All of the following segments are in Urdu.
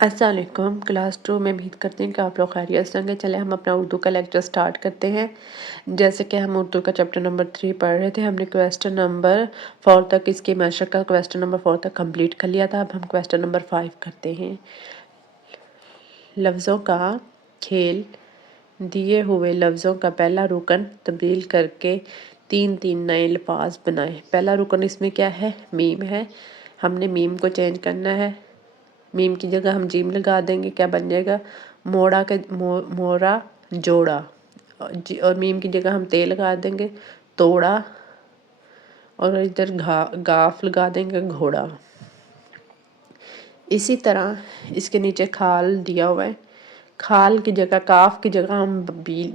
السلام علیکم کلاس 2 میں امید کرتے ہیں کہ آپ لوگ خیریت سے ہوں گے۔ چلے ہم اپنا اردو کا لیکچر سٹارٹ کرتے ہیں۔ جیسے کہ ہم اردو کا چیپٹر نمبر 3 پڑھ رہے تھے، ہم نے کویسچن نمبر 4 تک اس کی مشق کا کویسچن نمبر 4 تک کمپلیٹ کر لیا تھا۔ اب ہم کویسچن نمبر 5 کرتے ہیں۔ لفظوں کا کھیل۔ دیے ہوئے لفظوں کا پہلا رکن تبدیل کر کے 3 نئے الفاظ بنائیں۔ پہلا رکن اس میں کیا ہے؟ میم ہے۔ ہم نے میم کو چینج کرنا ہے۔ میم کی جگہ ہم جیم لگا دیں گے، کیا بن جائے گا؟ مورا جوڑا۔ اور میم کی جگہ ہم تے لگا دیں گے، توڑا۔ اور ادھر گاف لگا دیں گے، گھوڑا۔ اسی طرح اس کے نیچے کھال دیا ہوا ہے، کھال کی جگہ کاف کی جگہ ہم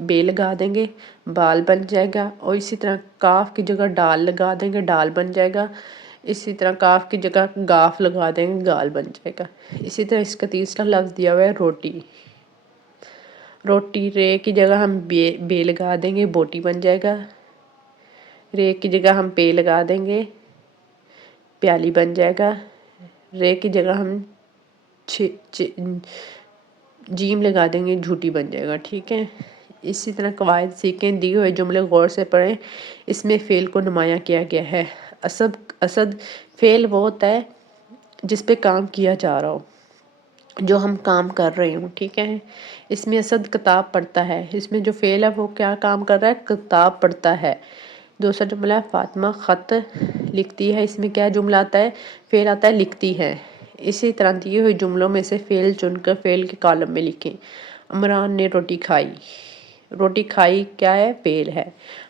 بے لگا دیں گے، بال بن جائے گا۔ اور اسی طرح کاف کی جگہ ڈال لگا دیں گے، ڈال بن جائے گا۔ اسی طرح کاف کی جگہ گاف لگا دیں گے، گال بن جائے گا۔ اسی طرح اس کا تیسرا لفظ دیا ہوا ہے روٹی۔ روٹی رے کی جگہ ہم بے لگا دیں گے، بوٹی بن جائے گا۔ رے کی جگہ ہم پے لگا دیں گے، پیالی بن جائے گا۔ رے کی جگہ ہم جیم لگا دیں گے، جھوٹی بن جائے گا۔ ٹھیک ہے، اسی طرح قواعد سیکھیں۔ دیے ہوئے جملے غور سے پڑھیں۔ اس میں فعل کو نمایاں کیا گیا ہے۔ اسد فعل وہ ہوتا ہے جس پہ کام کیا جا رہا ہو، جو ہم کام کر رہے ہوں۔ ٹھیک ہے، اس میں اسد کتاب پڑھتا ہے۔ اس میں جو فعل ہے وہ کیا کام کر رہا ہے؟ کتاب پڑھتا ہے۔ دوسرا جملہ ہے فاطمہ خط لکھتی ہے۔ اس میں کیا جملہ آتا ہے؟ فعل آتا ہے لکھتی ہے۔ اسی طرح دیے ہوئے جملوں میں سے فعل چن کر فعل کے کالم میں لکھیں۔ عمران نے روٹی کھائی۔ روٹی کھائی کیا ہے؟ فعل ہے۔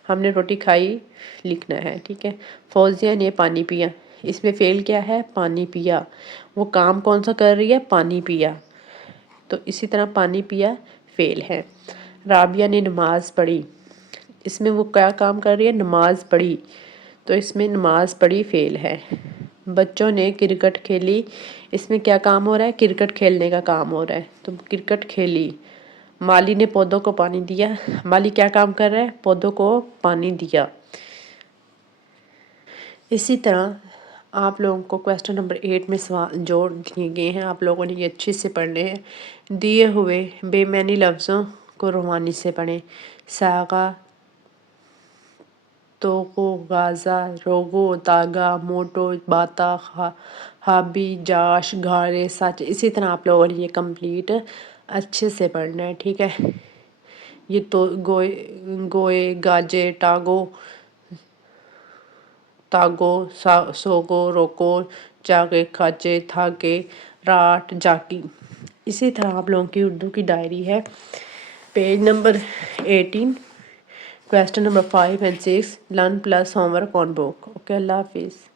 ہم نے روٹی کھائی لکھنا ہے۔ ٹھیک ہے، فوزیہ نے پانی پیا۔ اس میں فعل کیا ہے؟ پانی پیا۔ وہ کام کون سا کر رہی ہے؟ پانی پیا۔ تو اسی طرح پانی پیا فعل ہے۔ رابعہ نے نماز پڑھی۔ اس میں وہ کیا کام کر رہی ہے؟ نماز پڑھی۔ تو اس میں نماز پڑھی فعل ہے۔ بچوں نے کرکٹ کھیلی۔ اس میں کیا کام ہو رہا ہے؟ کرکٹ کھیلنے کا کام ہو رہا ہے، تو کرکٹ کھیلی۔ مالی نے پودوں کو پانی دیا۔ مالی کیا کام کر رہا ہے؟ پودوں کو پانی دیا۔ اسی طرح آپ لوگوں کو کویسچن نمبر 8 میں سوال جوڑ دیے گئے ہیں، آپ لوگوں نے یہ اچھے سے پڑھنے ہیں۔ دیے ہوئے بے معنی لفظوں کو روانی سے پڑھیں۔ ساغا، توقو، غازہ، روگو، تاگا، موٹو، باتا، ہابی، جاش، گھارے، سچ۔ اسی طرح آپ لوگوں نے یہ کمپلیٹ اچھے سے پڑھنا ہے۔ ٹھیک ہے، یہ تو گوئے، گاجے، تاگو، سوگو، روکو، چاگے، کھاچے، تھاگے، راٹ، جاکی۔ اسی طرح آپ لوگوں کی اردو کی ڈائری ہے، page number 18، question number 5 and 6، learn plus home work on book. Okay, اللہ حافظ۔